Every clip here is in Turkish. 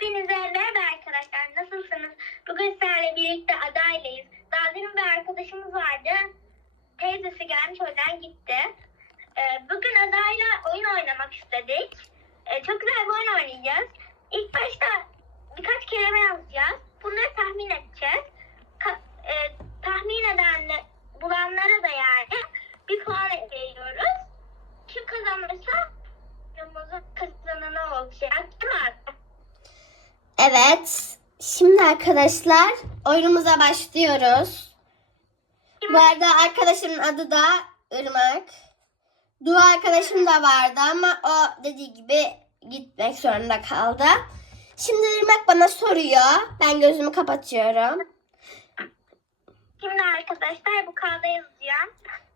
Hepinize merhaba arkadaşlar. Nasılsınız? Bugün sizlerle birlikte adaylayız. Daha demin bir arkadaşımız vardı. Teyzesi gelmiş o yüzden gitti. Ee, bugün adayla oyun oynamak istedik. Ee, çok güzel bir oyun oynayacağız. İlk başta birkaç kelime yazacağız. Bunları tahmin edeceğiz. Ka- e, tahmin edenle bulanlara da yani bir puan veriyoruz. Kim kazanırsa oyunumuzun kazananı olacak. Değil mi abi? Evet. Şimdi arkadaşlar oyunumuza başlıyoruz. Bu arada arkadaşımın adı da Irmak. Dua arkadaşım da vardı ama o dediği gibi gitmek zorunda kaldı. Şimdi Irmak bana soruyor. Ben gözümü kapatıyorum. Şimdi arkadaşlar bu kağıda yazacağım.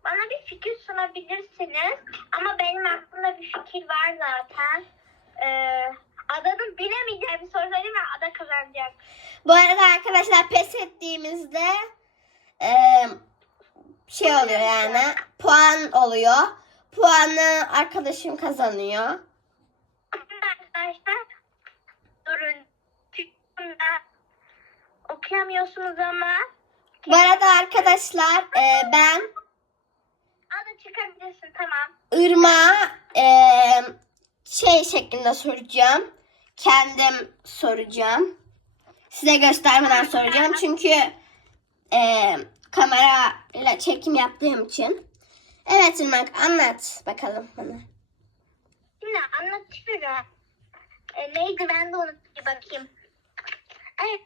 Bana bir fikir sunabilirsiniz. Ama benim aklımda bir fikir var zaten. Ee, adanın bilemeyeceği bir soru söyleyeyim mi? Ada kazanacak. Bu arada arkadaşlar pes ettiğimizde eee, şey oluyor yani puan oluyor. Puanı arkadaşım kazanıyor. Arkadaşlar durun. Okuyamıyorsunuz ama Bu arada arkadaşlar eee, ben ada çıkabilirsin tamam. Irmağa eee, şey şeklinde soracağım. Kendim soracağım. Size göstermeden soracağım. Çünkü eee kamera ile çekim yaptığım için. Evet Irmak anlat bakalım bana. Şimdi anlatıyorum. E, neydi ben de unuttum bir bakayım. Evet,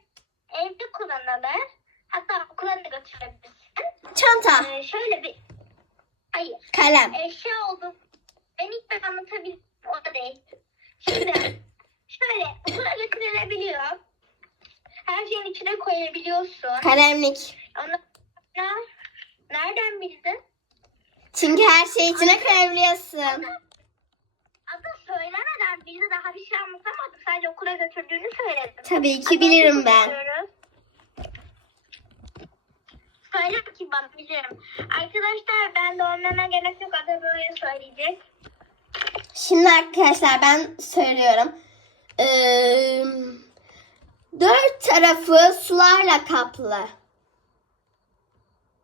evde kullanılır. Hatta okula da götürebilirsin. Çanta, E, şöyle bir... Hayır. kalem. Eşya oldu. Ben ilk ben anlatabildim. O da değil. Şimdi şöyle okula götürülebiliyor. Her şeyin içine koyabiliyorsun. Kalemlik. Ondan sonra nereden bildin? Çünkü her şey içine koyabiliyorsun. Adı söylemeden bildi daha bir şey anlatamadım. Sadece okula götürdüğünü söyledim. Tabii ki bilirim ben. Biliyoruz. Söyle ki bana bilirim. Arkadaşlar ben de olmama gerek yok. Ada böyle söyleyecek. Şimdi arkadaşlar ben söylüyorum. Ee, dört tarafı sularla kaplı.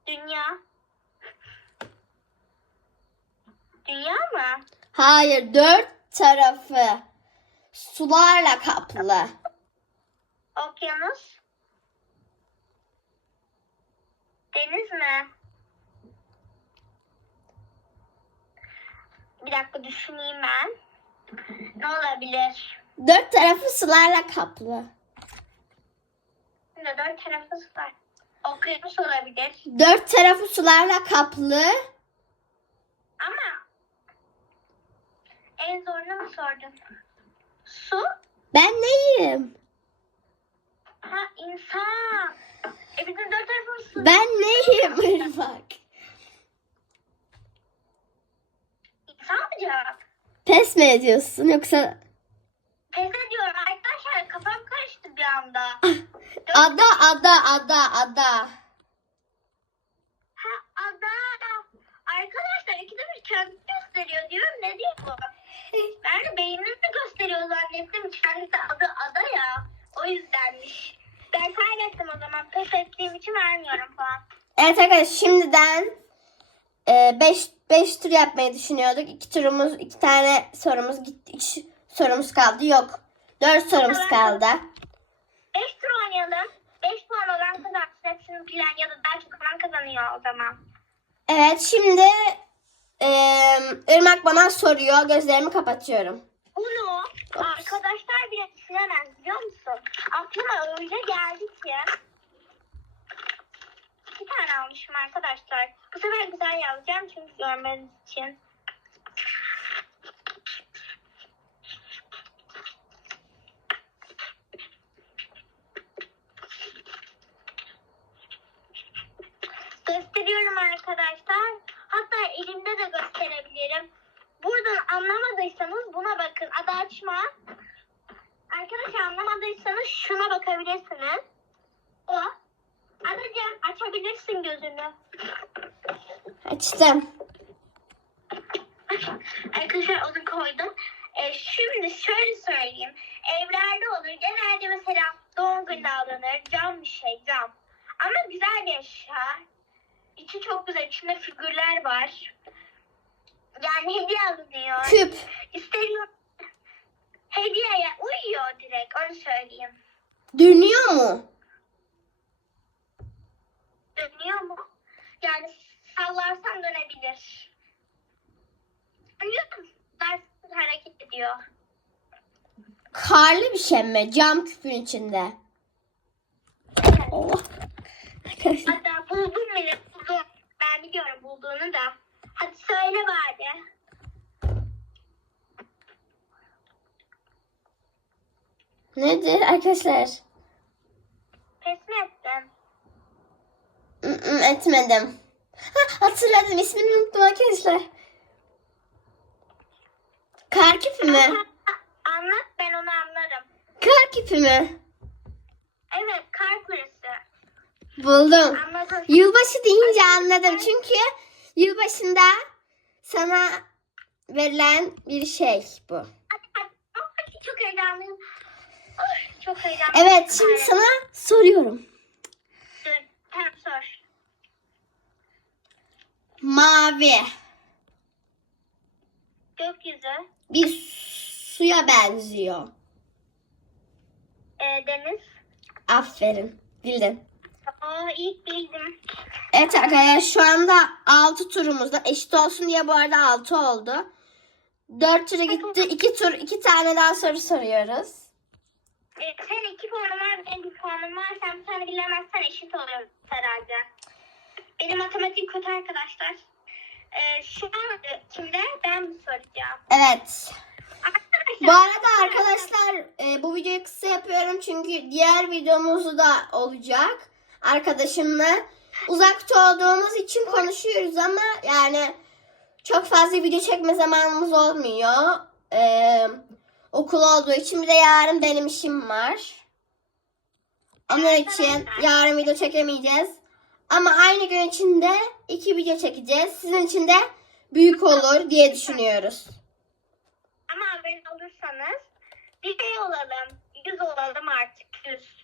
Dünya. Dünya mı? Hayır dört tarafı sularla kaplı. Okyanus. Deniz mi? Bir dakika düşüneyim ben. Ne olabilir? Dört tarafı sularla kaplı. Dört tarafı var. Okyanus olabilir. Dört tarafı sularla kaplı. Ama en zorunu mu sordun? Su? Ben neyim? Ha insan. E bizim dört tarafımız su. Ben neyim Irmak? İnsan mı cevap? Pes mi ediyorsun yoksa Pes ediyorum arkadaşlar kafam karıştı bir anda. ada ada ada ada. Ha ada. Arkadaşlar ikide bir kendini gösteriyor diyorum ne diyor bu? Ben de beynini de gösteriyor zannettim. Kendisi adı ada ya. O yüzdenmiş. Ben kaybettim o zaman. Pes ettiğim için vermiyorum puan. Evet arkadaşlar şimdiden 5 5 tur yapmayı düşünüyorduk. İki turumuz, iki tane sorumuz gitti. İki sorumuz kaldı. Yok. Dört sorumuz kaldı. 5 tur oynayalım. 5 puan olan kazansın. Hepsini bilen ya da daha çok olan kazanıyor o zaman. Evet şimdi e, Irmak bana soruyor. Gözlerimi kapatıyorum. Bunu arkadaşlar bile düşünemez biliyor musun? Aklıma öyle geldi ki. İki tane almışım arkadaşlar. Bu sefer güzel yazacağım çünkü görmeniz için. ediyorum arkadaşlar. Hatta elimde de gösterebilirim. Buradan anlamadıysanız buna bakın. Adı açma. Arkadaşlar anlamadıysanız şuna bakabilirsiniz. O. Adacığım açabilirsin gözünü. Açtım. Arkadaşlar onu koydum. E, şimdi şöyle söyleyeyim. Evlerde olur. Genelde mesela doğum günü davranır. Cam bir şey cam. Ama güzel bir eşya çok güzel. İçinde figürler var. Yani hediye alınıyor. Küp. İstediğin hediyeye uyuyor direkt onu söyleyeyim. Dönüyor mu? Dönüyor mu? Yani sallarsan dönebilir. Dönüyor mu? Ders hareket ediyor. Karlı bir şey mi? Cam küpün içinde. Evet. Arkadaşlar. Hatta buldum bile biliyorum bulduğunu da. Hadi söyle bari. Nedir arkadaşlar? Pes mi ettin? Etmedim. Ha, hatırladım. ismini unuttum arkadaşlar. Kar küpü mü? Anlat ben onu anlarım. Kar küpü mü? Evet kar küresi. Buldum. Anladım. Yılbaşı deyince anladım. Çünkü yılbaşında sana verilen bir şey bu. Ay, Çok heyecanlıyım. Ay, Çok heyecanlıyım. Evet şimdi sana soruyorum. dur. Tamam sor. Mavi Gökyüzü, bir suya benziyor. e, deniz. Aferin. Bildin. Aa ilk bildim. Evet arkadaşlar şu anda 6 turumuzda eşit olsun diye bu arada 6 oldu. 4 tura gitti. 2 tur 2 tane daha soru soruyoruz. Sen iki puanın var, benim bir puanım var. Sen bir tane bilemezsen eşit oluyoruz herhalde. Benim matematik kötü arkadaşlar. E, şu an e, kimde? Ben mi soracağım? Evet. Arkadaşlar. Bu arada arkadaşlar e, bu videoyu kısa yapıyorum çünkü diğer videomuz da olacak arkadaşımla. Uzakta olduğumuz için konuşuyoruz ama yani çok fazla video çekme zamanımız olmuyor. E, okul olduğu için bir de yarın benim işim var. Onun için yarın video çekemeyeceğiz. Ama aynı gün içinde iki video çekeceğiz. Sizin için de büyük olur diye düşünüyoruz. Ama abone olursanız bir şey olalım. Yüz olalım artık. Yüz.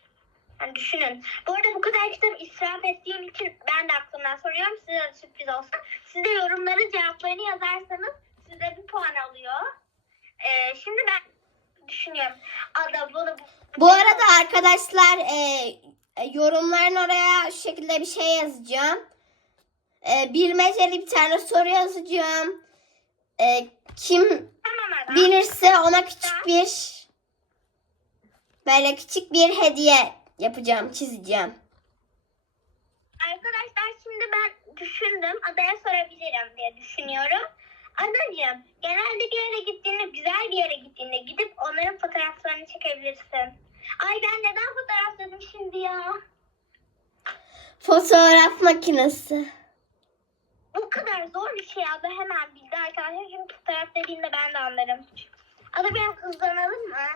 Yani düşünün. Bu arada bu kadar kitap israf ettiğim için ben de aklımdan soruyorum. Size de sürpriz olsun. Siz de yorumların cevaplarını yazarsanız size bir puan alıyor. Ee, şimdi ben düşünüyorum. Ada bunu Bu arada arkadaşlar e, e, yorumların oraya şu şekilde bir şey yazacağım. E, bilmeceli bir tane soru yazacağım. E, kim bilirse ona küçük bir böyle küçük bir hediye yapacağım, çizeceğim. Arkadaşlar şimdi ben düşündüm. Adaya sorabilirim diye düşünüyorum. Adacığım genelde bir yere gittiğinde güzel bir yere gittiğinde gidip onların fotoğraflarını çekebilirsin. Ay ben neden fotoğrafladım şimdi ya? Fotoğraf makinesi. Bu kadar zor bir şey Ada hemen bildi arkadaşlar. Çünkü fotoğraf dediğinde ben de anlarım. Ada biraz hızlanalım mı?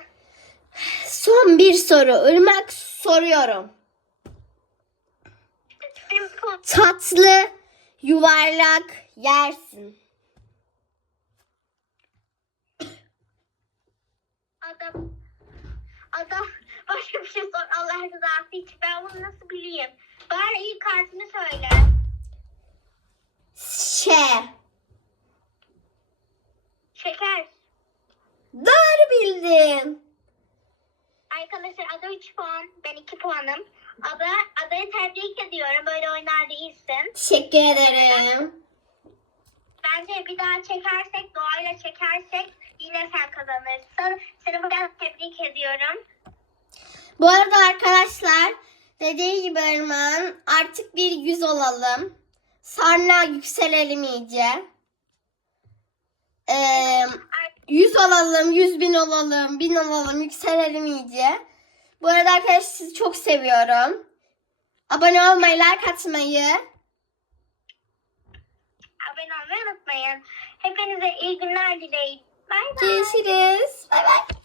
Son bir soru. Irmak soruyorum. Tatlı yuvarlak yersin. Ada, Ada başka bir şey sor Allah rızası için. Ben bunu nasıl bileyim? Teşekkür ederim. Bence bir daha çekersek, doğayla çekersek yine sen kazanırsın. Seni buradan tebrik ediyorum. Bu arada arkadaşlar dediği gibi Irmak'ın artık bir yüz olalım. Sonra yükselelim iyice. Ee, Ay, yüz olalım, yüz bin olalım, bin olalım, yükselelim iyice. Bu arada arkadaşlar sizi çok seviyorum. Abone olmayı, like atmayı. Abone olmayı unutmayın. Hepinize iyi günler dileyin. Bay bay. Görüşürüz. Bay bay.